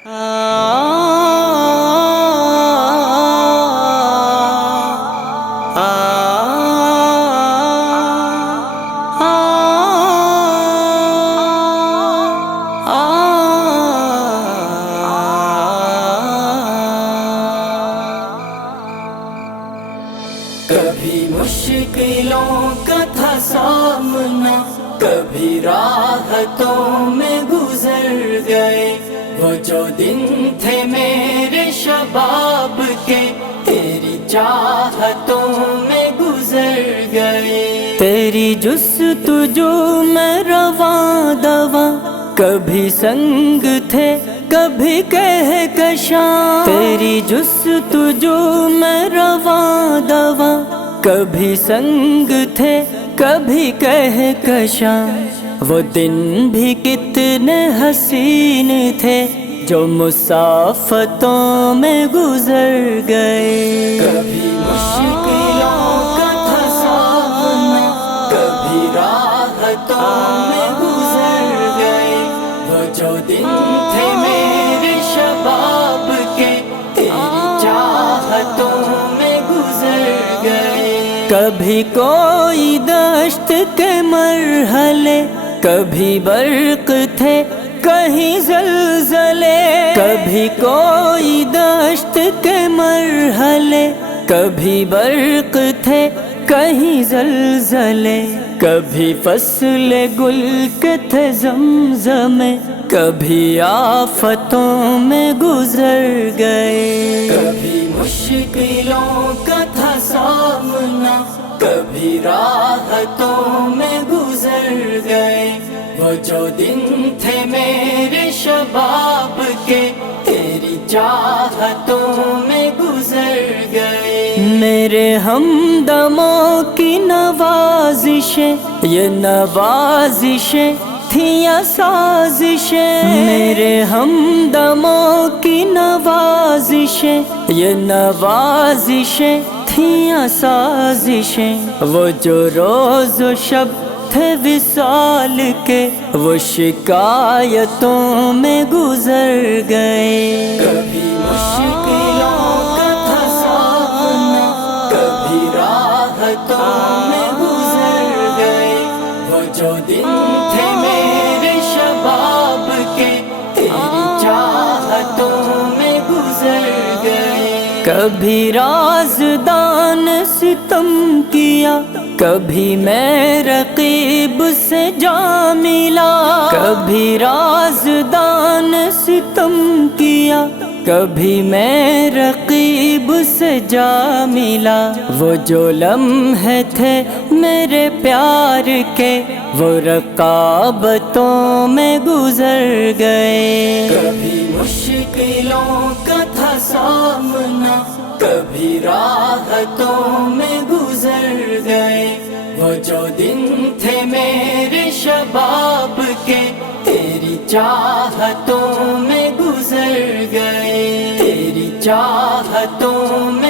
کبھی مشکلوں کا تھا سامنا، کبھی راحتوں میں گزر گئے، وہ جو دن تھے میرے شباب کے تیری چاہتوں میں گزر گئے۔ تیری جستجو میں رواں دواں، کبھی سنگ تھے کبھی کہکشاں، تیری جستجو میں رواں دواں، کبھی سنگ تھے کبھی کہکشاں، وہ دن بھی کتنے حسین تھے جو مسافتوں میں گزر گئے۔ کبھی مشکلوں کا تھا سامنا، کبھی راحتوں میں گزر گئے، وہ جو دن تھے میرے شباب کے تیری چاہتوں میں گزر گئے۔ کبھی کوئی دشت کے مرحلے، کبھی برق تھے کہیں زلزلے، کبھی کوئی دشت کے مرحلے، کبھی برق تھے کہیں زلزلے، کبھی فصل گل کے تھے زمزمے، کبھی آفتوں میں گزر گئے۔ کبھی مشکلوں کا تھا سامنا، کبھی راحتوں میں گزر گئے، وہ جو دن تھے میرے شباب کے تیری چاہتوں میں گزر گئے۔ میرے ہمدموں کی نوازشیں، یہ نوازشیں تھیں یا سازشیں، میرے ہمدموں کی نوازشیں، یہ نوازشیں تھیں یا سازشیں، وہ جو روز و شب تھے وصال کے وہ شکایتوں میں گزر گئے۔ کبھی مشکلوں کا تھا سامنا، کبھی راحتوں میں گزر گئے، وہ جو دن تھے میرے شباب کے تیری چاہتوں میں گزر گئے۔ کبھی رازدان ستم کیا، کبھی میں رقیب سے جا ملا، کبھی رازدان ستم کیا، کبھی میں رقیب سے جا ملا، وہ جو لمحے تھے میرے پیار کے وہ رقابتوں میں گزر گئے۔ کبھی مشکلوں کا تھا سامنا، کبھی راحتوں میں گزر گئے، وہ جو دن تھے میرے شباب کے تیری چاہتوں میں گزر گئے، تیری چاہتوں میں